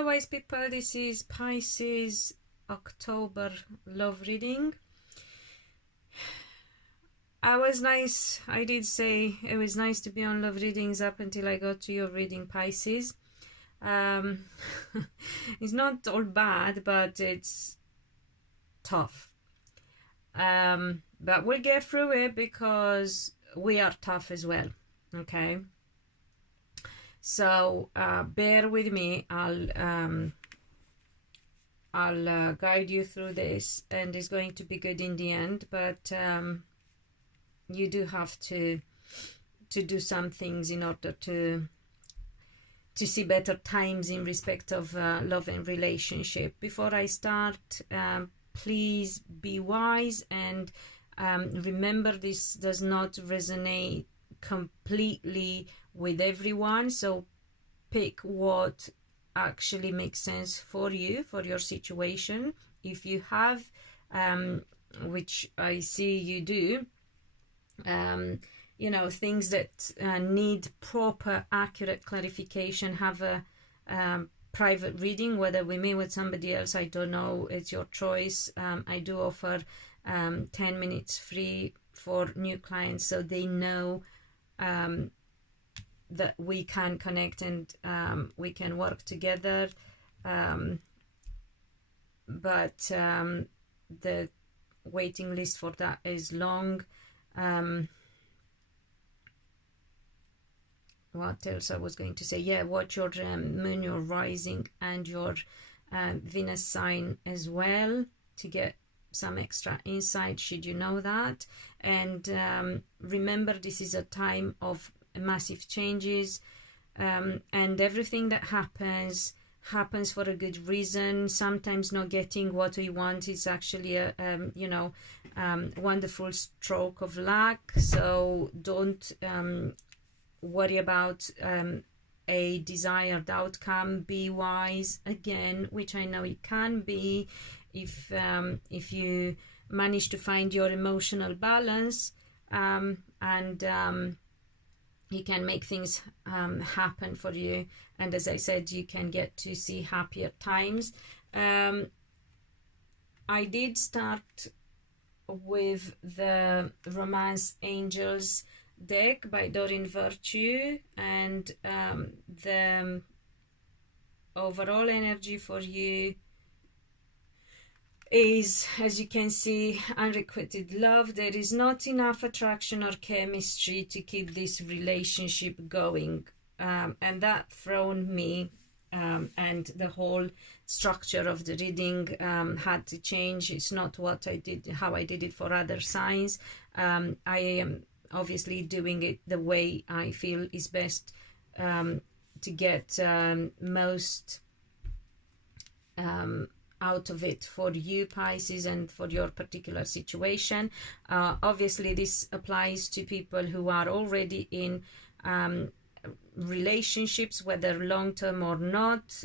Hello wise people, this is Pisces October love reading. I did say it was nice to be on love readings up until I got to your reading, Pisces. It's not all bad, but it's tough. But we'll get through it because we are tough as well, okay? So bear with me. I'll guide you through this, and it's going to be good in the end. But you do have to do some things in order to see better times in respect of love and relationship. Before I start, please be wise and remember this does not resonate completely with everyone, so pick what actually makes sense for you, for your situation. If you have which I see you do, you know, things that need proper accurate clarification, have a private reading, whether we meet with somebody else, I don't know, it's your choice. I do offer 10 minutes free for new clients, so they know that we can connect and we can work together. But the waiting list for that is long. What else I was going to say? Yeah, watch your moon, your rising, and your Venus sign as well to get some extra insight should you know that. And remember, this is a time of massive changes, and everything that happens for a good reason. Sometimes not getting what we want is actually a you know, wonderful stroke of luck. So don't worry about a desired outcome. Be wise again, which I know it can be if you manage to find your emotional balance, and you can make things happen for you. And as I said, you can get to see happier times. I did start with the Romance Angels deck by Doreen Virtue, and the overall energy for you is, as you can see, unrequited love. There is not enough attraction or chemistry to keep this relationship going, and that thrown me, and the whole structure of the reading had to change. It's not what I did, how I did it for other signs. I am obviously doing it the way I feel is best to get most out of it for you, Pisces, and for your particular situation. Obviously this applies to people who are already in relationships, whether long-term or not.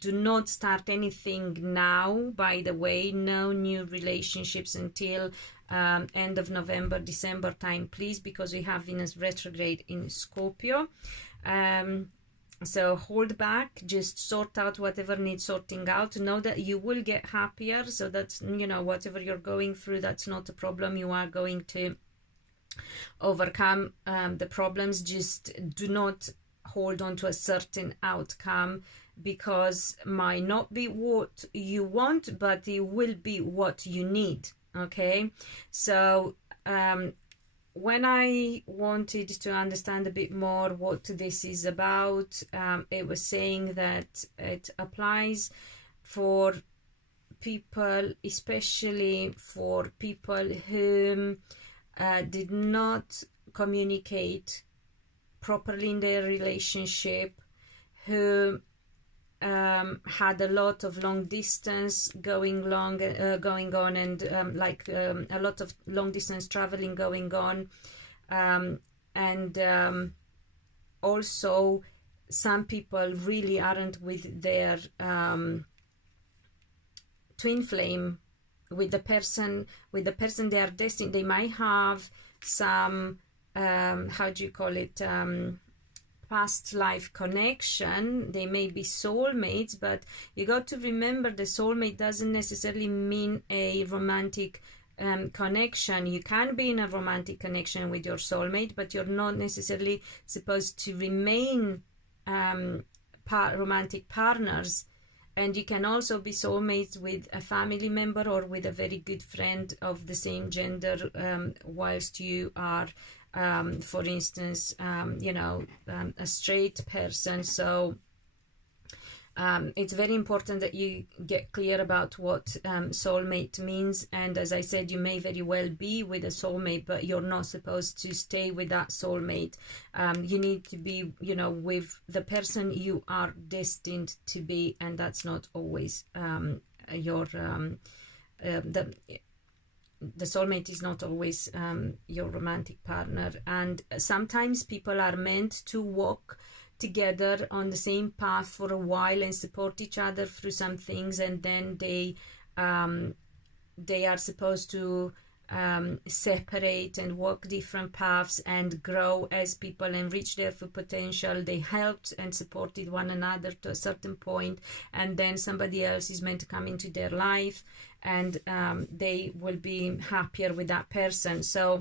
Do not start anything now, by the way. No new relationships until end of November, December time, please, because we have Venus retrograde in Scorpio. So hold back, just sort out whatever needs sorting out. Know that you will get happier, so that's, you know, whatever you're going through, that's not a problem. You are going to overcome the problems. Just do not hold on to a certain outcome, because might not be what you want, but it will be what you need. Okay, so when I wanted to understand a bit more what this is about, it was saying that it applies for people, especially for people who did not communicate properly in their relationship, who had a lot of long distance going on, and a lot of long distance traveling going on, and also some people really aren't with their twin flame, with the person they are destined. They might have some how do you call it, past life connection. They may be soulmates, but you got to remember the soulmate doesn't necessarily mean a romantic connection. You can be in a romantic connection with your soulmate, but you're not necessarily supposed to remain romantic partners. And you can also be soulmates with a family member or with a very good friend of the same gender, whilst you are, for instance, a straight person. So it's very important that you get clear about what soulmate means. And as I said, you may very well be with a soulmate, but you're not supposed to stay with that soulmate. You need to be, with the person you are destined to be, and that's not always your the soulmate is not always your romantic partner. And sometimes people are meant to walk together on the same path for a while and support each other through some things, and then they are supposed to separate and walk different paths and grow as people and reach their full potential. They helped and supported one another to a certain point, and then somebody else is meant to come into their life, and they will be happier with that person. So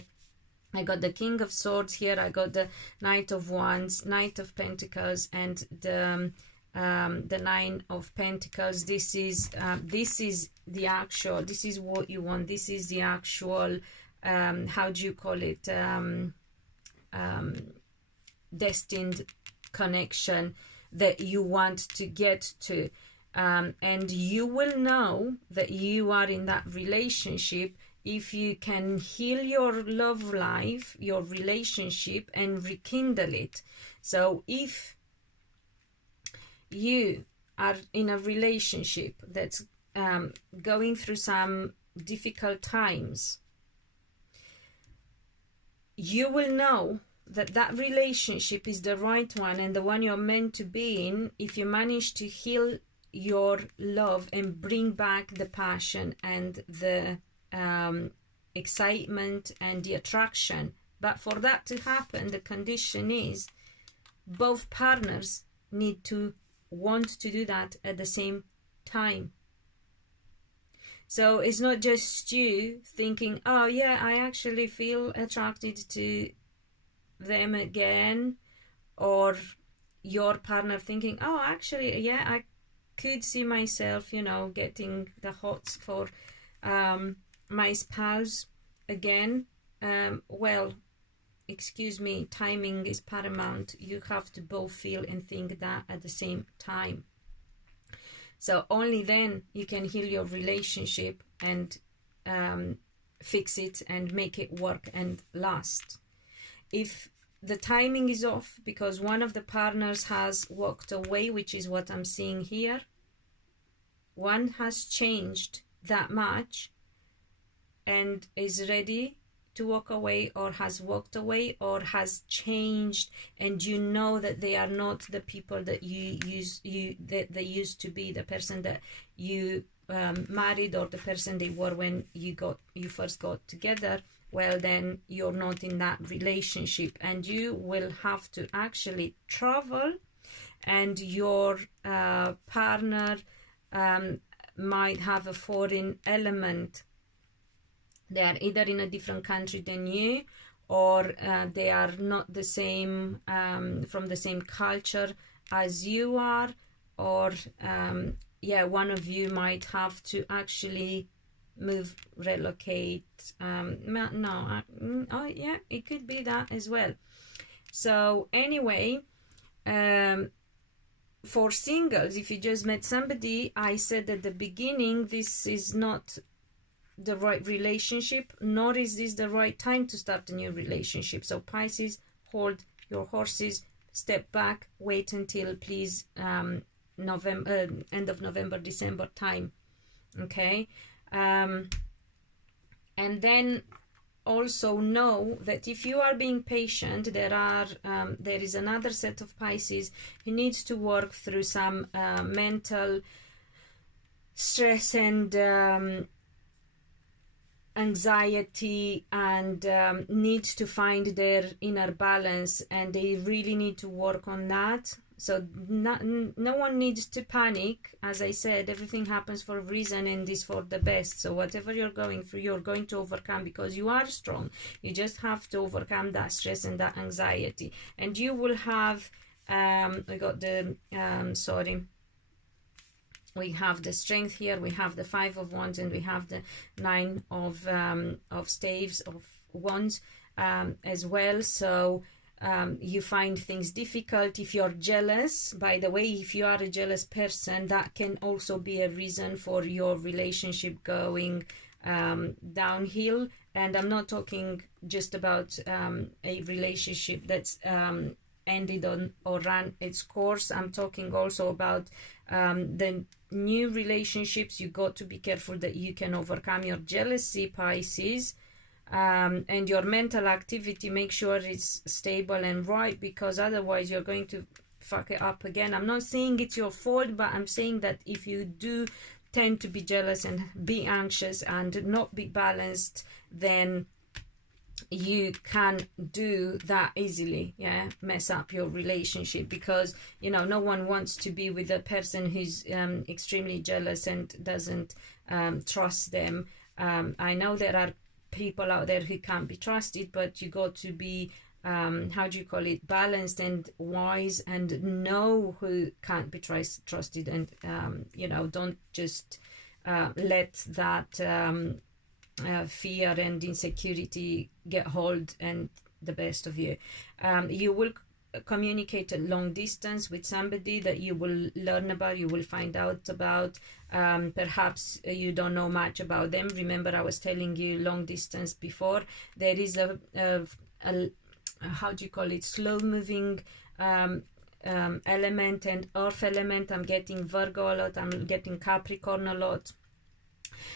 I got the King of Swords here, I got the Knight of Wands, Knight of Pentacles, and the Nine of Pentacles. This is the actual, this is what you want, this is the actual, how do you call it, destined connection that you want to get to. And you will know that you are in that relationship if you can heal your love life, your relationship, and rekindle it. So if you are in a relationship that's going through some difficult times, you will know that that relationship is the right one and the one you're meant to be in if you manage to heal your love and bring back the passion and the excitement and the attraction. But for that to happen, the condition is both partners need to want to do that at the same time. So it's not just you thinking, oh yeah, I actually feel attracted to them again, or your partner thinking, oh actually yeah, I could see myself, getting the hots for my spouse again. Well, excuse me, timing is paramount. You have to both feel and think that at the same time. So only then you can heal your relationship and fix it and make it work and last. If the timing is off because one of the partners has walked away, which is what I'm seeing here, one has changed that much and is ready to walk away, or has walked away, or has changed, and you know that they are not the people that they used to be, the person that you married, or the person they were when you first got together. Well, then you're not in that relationship, and you will have to actually travel, and your partner might have a foreign element. They are either in a different country than you, or they are not the same, from the same culture as you are, or one of you might have to actually move, relocate. It could be that as well. So anyway, for singles, if you just met somebody, I said at the beginning, this is not the right relationship, nor is this the right time to start a new relationship. So Pisces, hold your horses, step back, wait until please November, end of November, December time. Okay. And then also know that if you are being patient, there is another set of Pisces who needs to work through some mental stress and anxiety and need to find their inner balance, and they really need to work on that. So no one needs to panic. As I said, everything happens for a reason and is for the best. So whatever you're going through, you're going to overcome, because you are strong. You just have to overcome that stress and that anxiety, and you will have we got the we have the strength here, we have the 5 of wands, and we have the 9 of staves, of wands as well. So you find things difficult. If you're jealous, by the way, if you are a jealous person, that can also be a reason for your relationship going downhill. And I'm not talking just about a relationship that's ended on or ran its course. I'm talking also about the new relationships. You got to be careful that you can overcome your jealousy, Pisces, and your mental activity. Make sure it's stable and right, because otherwise you're going to fuck it up again. I'm not saying it's your fault, but I'm saying that if you do tend to be jealous and be anxious and not be balanced, then you can do that easily, yeah, mess up your relationship, because you know no one wants to be with a person who's extremely jealous and doesn't trust them. I know there are people out there who can't be trusted, but you got to be how do you call it, balanced and wise, and know who can't be trusted, and you know, don't just let that fear and insecurity get hold and the best of you. You will communicate at long distance with somebody that you will learn about, you will find out about. Perhaps you don't know much about them. Remember, I was telling you long distance before. There is a how do you call it, slow moving element and earth element. I'm getting Virgo a lot, I'm getting Capricorn a lot.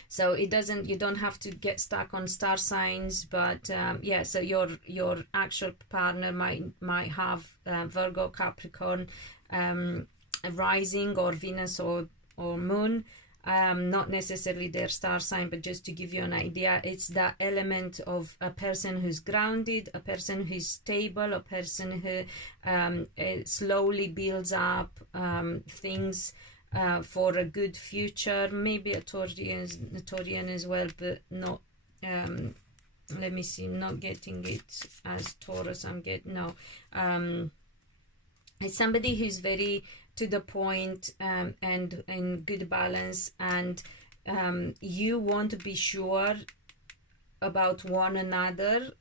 So it doesn't, you don't have to get stuck on star signs, but yeah, so your actual partner might have Virgo, Capricorn rising, or Venus or moon, not necessarily their star sign, but just to give you an idea, it's that element of a person who's grounded, a person who's stable, a person who slowly builds up things for a good future. Maybe a Taurian as well, but not let me see, I'm not getting it as Taurus. I'm getting, no, it's somebody who's very to the point and in good balance, and you want to be sure about one another.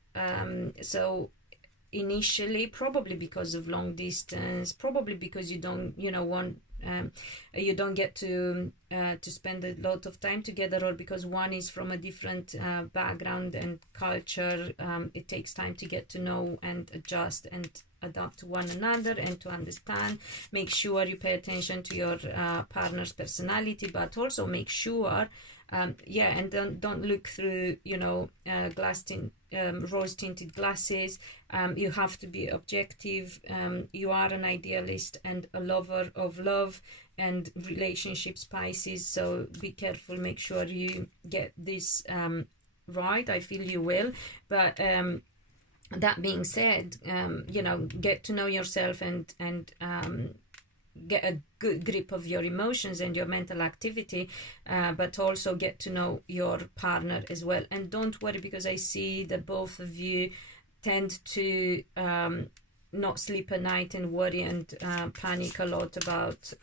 So initially, probably because of long distance, probably because you don't, you know, want you don't get to spend a lot of time together, or because one is from a different background and culture, it takes time to get to know and adjust and adapt to one another and to understand. Make sure you pay attention to your partner's personality, but also make sure yeah, and don't look through, you know, rose tinted glasses. You have to be objective. You are an idealist and a lover of love and relationships, Pisces, so be careful. Make sure you get this right. I feel you will, but that being said, you know, get to know yourself and get a good grip of your emotions and your mental activity, but also get to know your partner as well. And don't worry, because I see that both of you tend to not sleep at night and worry and panic a lot about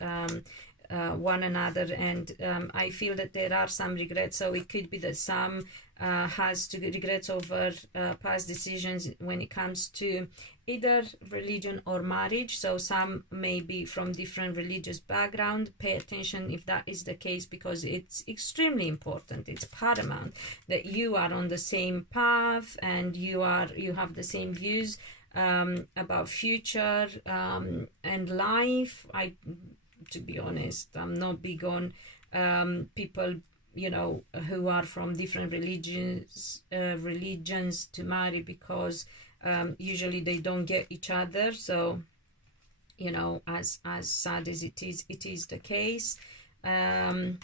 one another, and I feel that there are some regrets. So it could be that some has to regrets over past decisions when it comes to either religion or marriage. So some may be from different religious background. Pay attention if that is the case, because it's extremely important, it's paramount that you are on the same path and you have the same views about future and life. To be honest, I'm not big on people, you know, who are from different religions to marry, because usually they don't get each other. So, you know, as sad as it is the case. And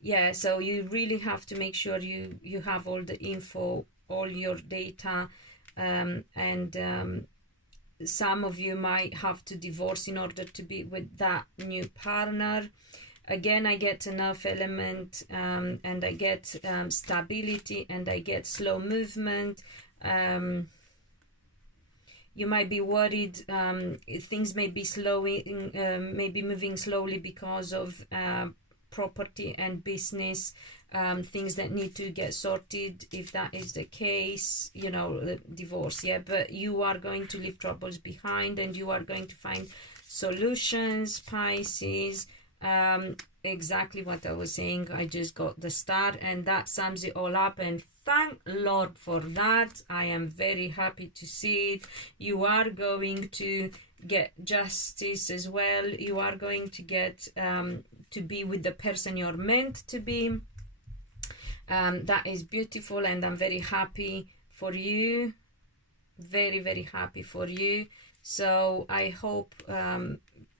yeah, so you really have to make sure you have all the info, all your data, and some of you might have to divorce in order to be with that new partner. Again, I get enough element, and I get stability, and I get slow movement. You might be worried, things may be slowing, maybe moving slowly because of property and business, things that need to get sorted. If that is the case, you know, divorce, yeah, but you are going to leave troubles behind, and you are going to find solutions, Pisces. Exactly what I was saying. I just got the star, and that sums it all up, and thank Lord for that. I am very happy to see it. You are going to get justice as well. You are going to get to be with the person you're meant to be. That is beautiful, and I'm very happy for you, very, very happy for you. So I hope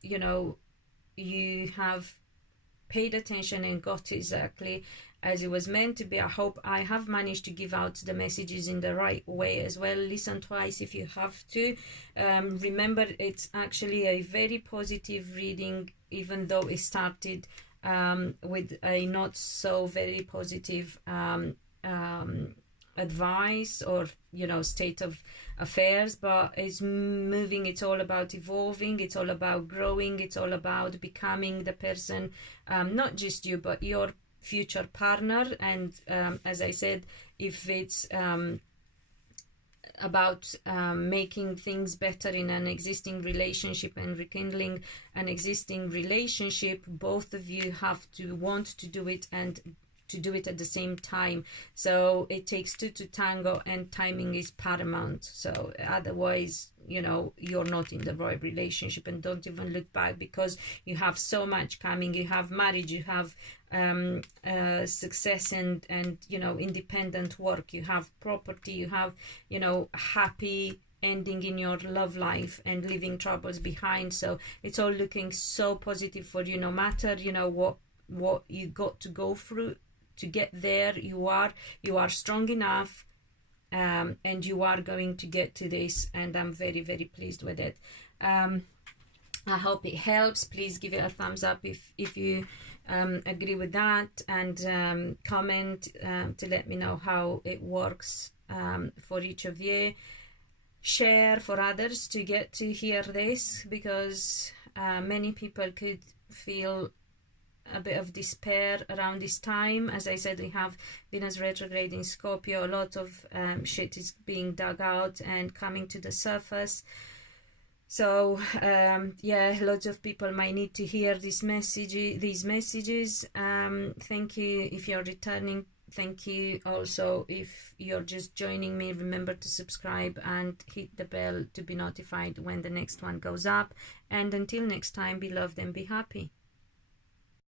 you know, you have paid attention and got exactly as it was meant to be. I hope I have managed to give out the messages in the right way as well. Listen twice if you have to. Remember, it's actually a very positive reading, even though it started with a not so very positive advice, or, you know, state of affairs, but it's moving. It's all about evolving, it's all about growing, it's all about becoming the person, not just you, but your future partner. And as I said, if it's about making things better in an existing relationship and rekindling an existing relationship, both of you have to want to do it, and to do it at the same time. So it takes two to tango, and timing is paramount. So otherwise, you know, you're not in the right relationship. And don't even look back, because you have so much coming. You have marriage, you have success, and you know, independent work, you have property, you have, you know, happy ending in your love life, and leaving troubles behind. So it's all looking so positive for you. No matter, you know, what you got to go through to get there, you are strong enough, and you are going to get to this, and I'm very, very pleased with it. I hope it helps. Please give it a thumbs up if you agree with that, and comment to let me know how it works for each of you. Share for others to get to hear this, because many people could feel a bit of despair around this time. As I said, we have Venus retrograde in Scorpio. A lot of shit is being dug out and coming to the surface. So yeah, lots of people might need to hear these messages. Thank you if you're returning. Thank you also if you're just joining me. Remember to subscribe and hit the bell to be notified when the next one goes up. And until next time, be loved and be happy.